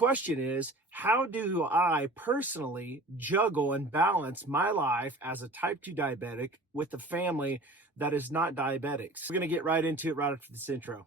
question is, how do I personally juggle and balance my life as a type 2 diabetic with a family that is not diabetics? We're going to get right into it right after this intro.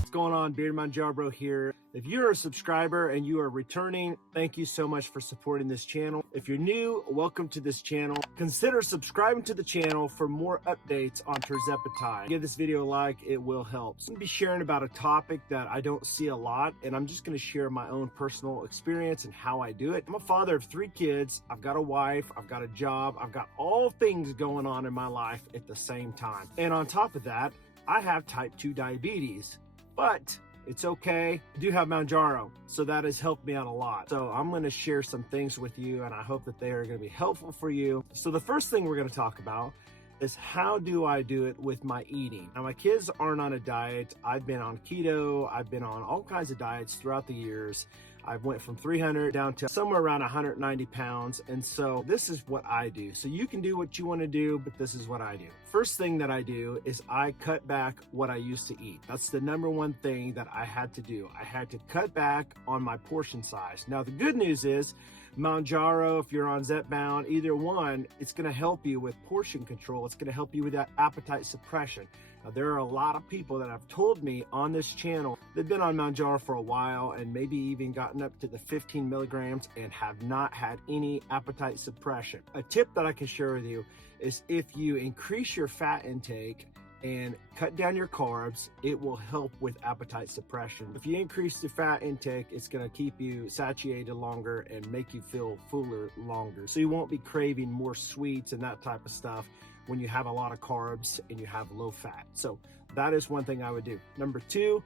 What's going on? Beard Mounjaro here. If you're a subscriber and you are returning, thank you so much for supporting this channel. If you're new, welcome to this channel. Consider subscribing to the channel for more updates on tirzepatide. Give this video a like, it will help. So I'm going to be sharing about a topic that I don't see a lot, and I'm just going to share my own personal experience and how I do it. I'm a father of 3 kids. I've got a wife, I've got a job, I've got all things going on in my life at the same time. And on top of that, I have type 2 diabetes. But it's okay. I do have Mounjaro, so that has helped me out a lot. So I'm going to share some things with you, and I hope that they are going to be helpful for you. So the first thing we're going to talk about is how do I do it with my eating. Now, my kids aren't on a diet. I've been on keto. I've been on all kinds of diets throughout the years. I went from 300 down to somewhere around 190 pounds. And so this is what I do. So you can do what you want to do, but this is what I do. First thing that I do is I cut back what I used to eat. That's the number one thing that I had to do. I had to cut back on my portion size. Now, the good news is Mounjaro, if you're on zepbound, either one, it's going to help you with portion control. It's going to help you with that appetite suppression. Now, there are a lot of people that have told me on this channel, they've been on Mounjaro for a while and maybe even gotten up to the 15 milligrams and have not had any appetite suppression. A tip that I can share with you is if you increase your fat intake and cut down your carbs, it will help with appetite suppression. If you increase the fat intake, it's going to keep you satiated longer and make you feel fuller longer. So you won't be craving more sweets and that type of stuff when you have a lot of carbs and you have low fat. So that is one thing I would do. Number 2,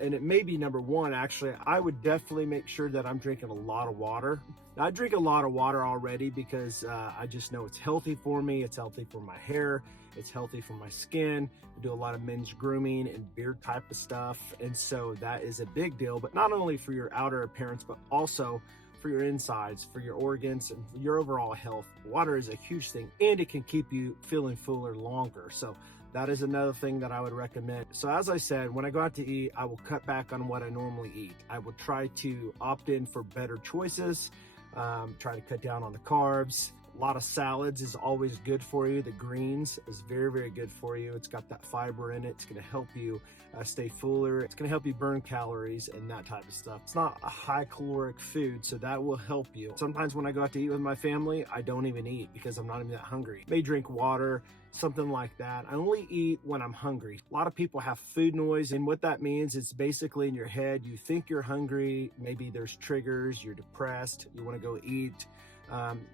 and it may be number 1 actually, I would definitely make sure that I'm drinking a lot of water. Now, I drink a lot of water already because I just know it's healthy for me. It's healthy for my hair. It's healthy for my skin. I do a lot of men's grooming and beard type of stuff. And so that is a big deal, but not only for your outer appearance, but also for your insides, for your organs, and for your overall health. Water is a huge thing, and it can keep you feeling fuller longer. So that is another thing that I would recommend. So as I said, when I go out to eat, I will cut back on what I normally eat. I will try to opt in for better choices, try to cut down on the carbs. A lot of salads is always good for you. The greens is very, very good for you. It's got that fiber in it. It's going to help you stay fuller. It's going to help you burn calories and that type of stuff. It's not a high caloric food, so that will help you. Sometimes when I go out to eat with my family, I don't even eat because I'm not even that hungry. I may drink water, something like that. I only eat when I'm hungry. A lot of people have food noise, and what that means is basically in your head, you think you're hungry, maybe there's triggers, you're depressed, you want to go eat.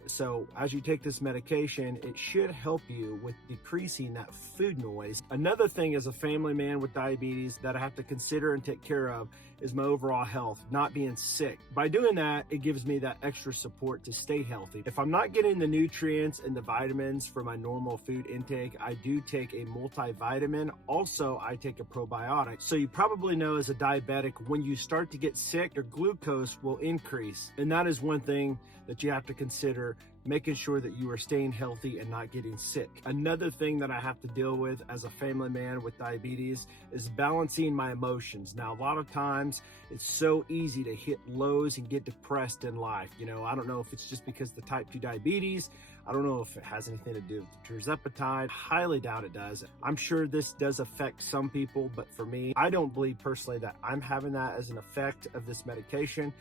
So as you take this medication, it should help you with decreasing that food noise. Another thing as a family man with diabetes that I have to consider and take care of is my overall health, not being sick. By doing that, it gives me that extra support to stay healthy. If I'm not getting the nutrients and the vitamins for my normal food intake, I do take a multivitamin. Also, I take a probiotic. So you probably know as a diabetic, when you start to get sick, your glucose will increase. And that is one thing that you have to consider, making sure that you are staying healthy and not getting sick. Another thing that I have to deal with as a family man with diabetes is balancing my emotions. Now, a lot of times it's so easy to hit lows and get depressed in life. You know, I don't know if it's just because of the type 2 diabetes. I don't know if it has anything to do with the tirzepatide. Highly doubt it does. I'm sure this does affect some people, but for me, I don't believe personally that I'm having that as an effect of this medication.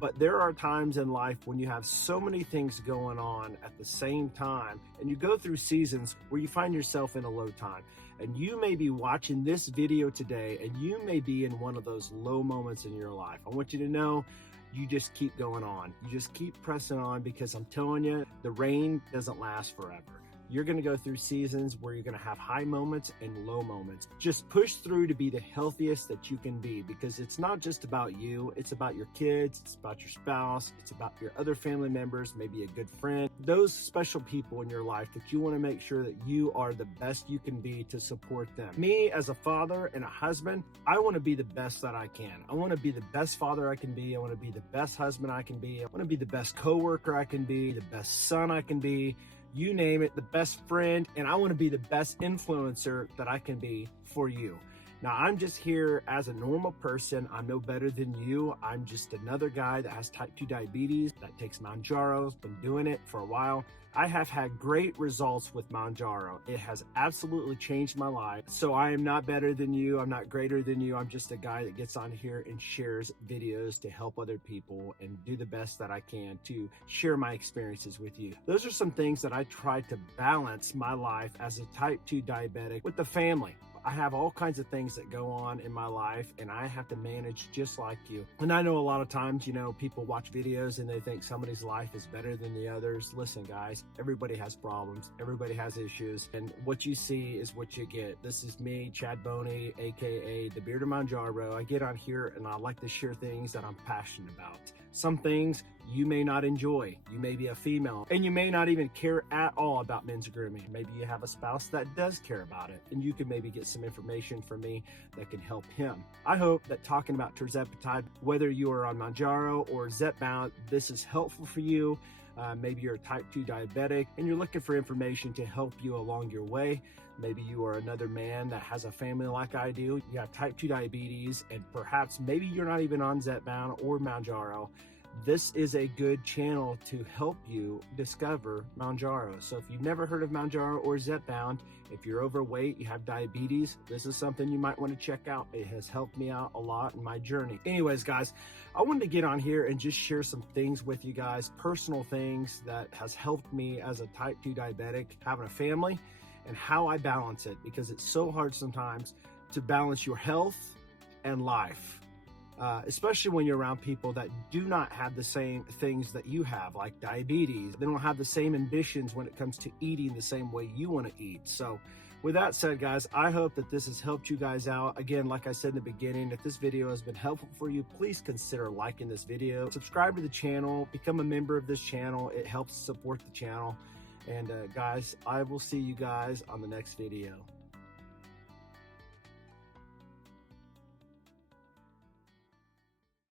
But there are times in life when you have so many things going on at the same time, and you go through seasons where you find yourself in a low time. And you may be watching this video today, and you may be in one of those low moments in your life. I want you to know, you just keep going on. You just keep pressing on, because I'm telling you, the rain doesn't last forever. You're going to go through seasons where you're going to have high moments and low moments. Just push through to be the healthiest that you can be, because it's not just about you. It's about your kids. It's about your spouse. It's about your other family members, maybe a good friend, those special people in your life that you want to make sure that you are the best you can be to support them. Me as a father and a husband, I want to be the best that I can. I want to be the best father I can be. I want to be the best husband I can be. I want to be the best coworker I can be, the best son I can be. you name it, the best friend, and I want to be the best influencer that I can be for you. Now, I'm just here as a normal person. I'm no better than you. I'm just another guy that has type 2 diabetes, that takes Mounjaro, been doing it for a while. I have had great results with Mounjaro. It has absolutely changed my life. So I am not better than you. I'm not greater than you. I'm just a guy that gets on here and shares videos to help other people and do the best that I can to share my experiences with you. Those are some things that I try to balance my life as a type 2 diabetic with the family. I have all kinds of things that go on in my life, and I have to manage just like you. And I know a lot of times, people watch videos and they think somebody's life is better than the others. Listen, guys, everybody has problems. Everybody has issues. And what you see is what you get. This is me, Chad Boney, aka the Bearded Mounjaro. I get on here and I like to share things that I'm passionate about. Some things you may not enjoy. You may be a female and you may not even care at all about men's grooming. Maybe you have a spouse that does care about it, and you can maybe get some information from me that can help him. I hope that talking about tirzepatide, whether you are on Mounjaro or zepbound, this is helpful for you. Maybe you're a type 2 diabetic and you're looking for information to help you along your way. Maybe you are another man that has a family like I do. You have type 2 diabetes, and perhaps maybe you're not even on zepbound or Mounjaro. This is a good channel to help you discover Mounjaro. So if you've never heard of Mounjaro or zepbound, if you're overweight, you have diabetes, this is something you might want to check out. It has helped me out a lot in my journey. Anyways, guys, I wanted to get on here and just share some things with you guys, personal things that has helped me as a type 2 diabetic, having a family, and how I balance it, because it's so hard sometimes to balance your health and life. Especially when you're around people that do not have the same things that you have, like diabetes. They don't have the same ambitions when it comes to eating the same way you want to eat. So with that said, guys, I hope that this has helped you guys out. Again, like I said in the beginning, if this video has been helpful for you, please consider liking this video, subscribe to the channel, become a member of this channel. It helps support the channel. And guys, I will see you guys on the next video.